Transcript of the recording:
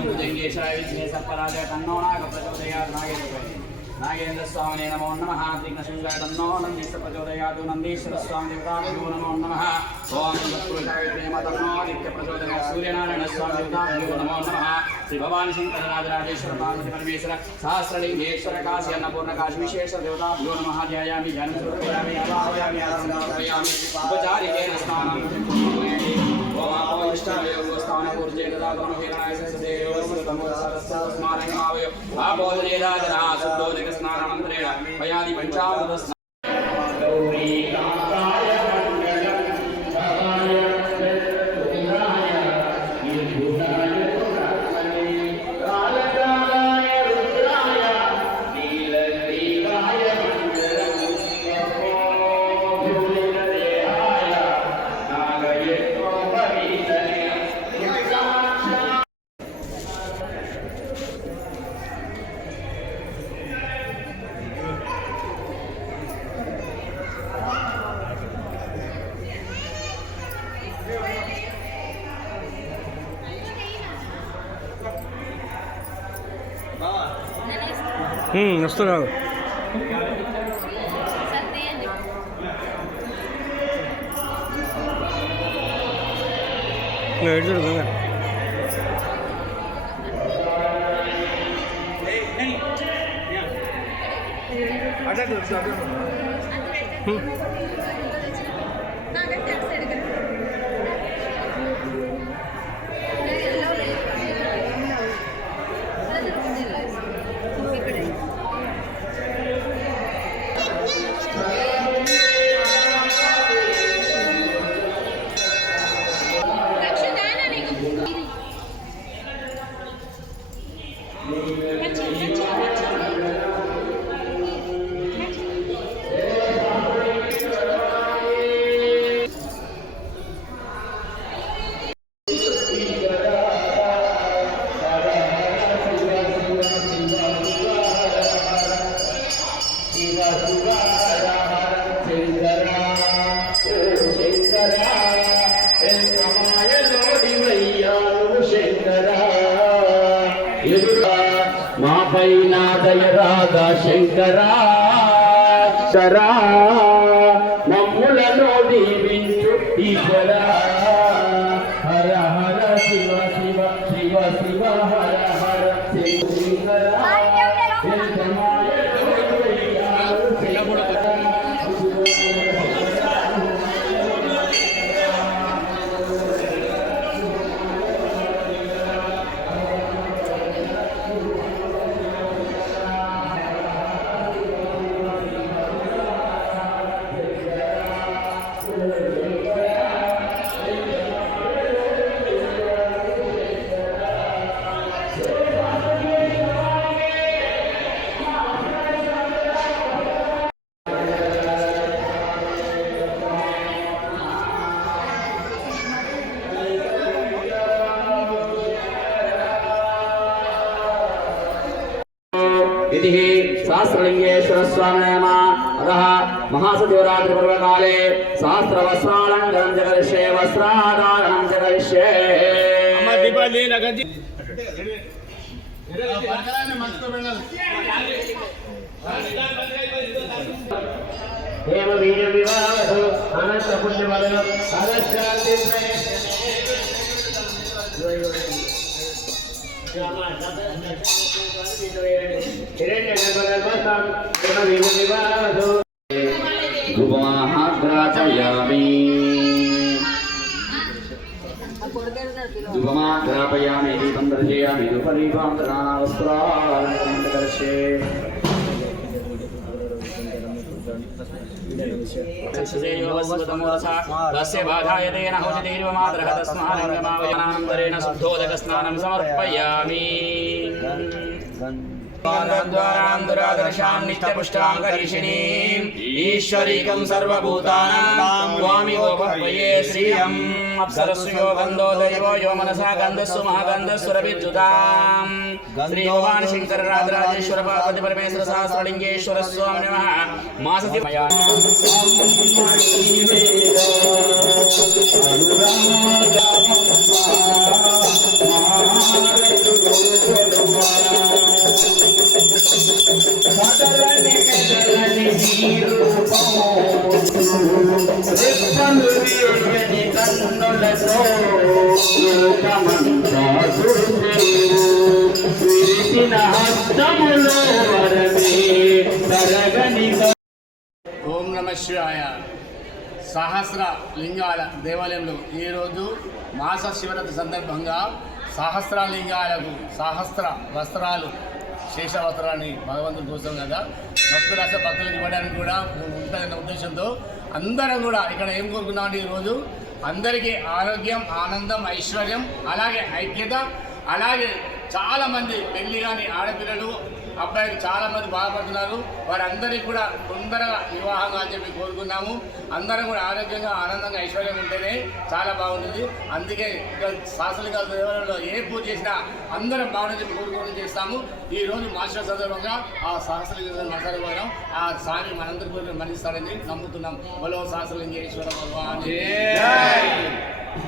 सर्वं भुजङ्गेश्वराय विद्महे सर्पराजाय तन्नो नागप्रचोदयात् नमो। नमः त्रिघ्नशृङ्गाय तन्नो नन्दीश प्रचोदयात् नन्दीश्वरस्वामिदेवताभ्यो नमो नमः ॐ तत्पुरुषाय प्रेम तन्नो नित्यप्रचोदयात् सूर्यनारायणस्वामिदेवताभ्यो नमो नमः श्री भवानी शंकर राजराजेश्वर सहस्रलिंगेश्वर काशी अन्नपूर्ण काशी विशेश्वर దేవతాభ్యో నమః ధ్యాయామి ధ్యానం సమర్పయామి ఆవాహయామి ఆరాధయామి Hum, estourado. Não, eles não né? Hum. hum. ఎదుట మాపై నాదయ దయరాగా శంకరా శరా. ఇది సహస్రలింగేశ్వర స్వామి నమ అతः మహాసశివరాత్రి పర్వకాలే సహస్రవస్త్రాలంకరం జగరిష్యే వస్త్రాధారణం జగరిష్యే హేమ వీర వివాహు అనంత అగస్త్రాంతి ధూపమాగ్రాపయామి ధూపమాగ్రాపయామి దీపం దర్శయామి ధూపదీపాంతరావస్త్రాలంకరం तस्य बाधाय तेन हौषधीर्वमात्रः तस्मालिङ्गमावनान्तरेण शुद्धोदकस्नानं समर्पयामि। दुरादर्शान्निष्टपुष्टाङ्गर्षिणीम् ईश्वरीकम् सर्वभूतानां स्वामि गोपये श्रियम् अप्सरस्यो गन्धो दैवो यो मनसा गन्धस्सु महागन्धस्सुरभिद्युताम् श्रीभगवान् शङ्करराजराजेश्वर पार्वति परमेश्वर सहस्रलिङ्गेश्वर स्वामि नमः मासति मया अनुरागा ఓం నమ శివాయ. సహస్ర లింగాల దేవాలయంలో ఈరోజు మాస శివరాత్రి సందర్భంగా సహస్ర లింగాలకు సహస్ర వస్త్రాలు శేష వస్త్రాన్ని భగవంతుని కోసం కదా. భక్తులు అసలు భక్తులకు ఇవ్వడానికి కూడా ఉంటుందన్న ఉద్దేశంతో అందరం కూడా ఇక్కడ ఏం కోరుకున్నామంటే ఈరోజు అందరికీ ఆరోగ్యం ఆనందం ఐశ్వర్యం అలాగే ఐక్యత అలాగే చాలామంది పెళ్ళి కాని ఆడపిల్లలు అబ్బాయిలు చాలా మంది బాధపడుతున్నారు. వారందరికీ కూడా తొందరగా వివాహం అని చెప్పి కోరుకున్నాము. అందరం కూడా ఆరోగ్యంగా ఆనందంగా ఐశ్వర్యం ఉంటేనే చాలా బాగుంటుంది. అందుకే ఇక్కడ దేవాలయంలో ఏ పూజ చేసినా అందరం బాగుందని చెప్పి కోరుకోవడం చేస్తాము. ఈ రోజు మాస్టర్ సందర్భంగా ఆ సహస్రలింగ మాట్లాడుకోవడం ఆ స్వామి మనందరి కూడా మరణిస్తాడని నమ్ముతున్నాం. బలో సహస్రలింగేశ్వర భగవాన్.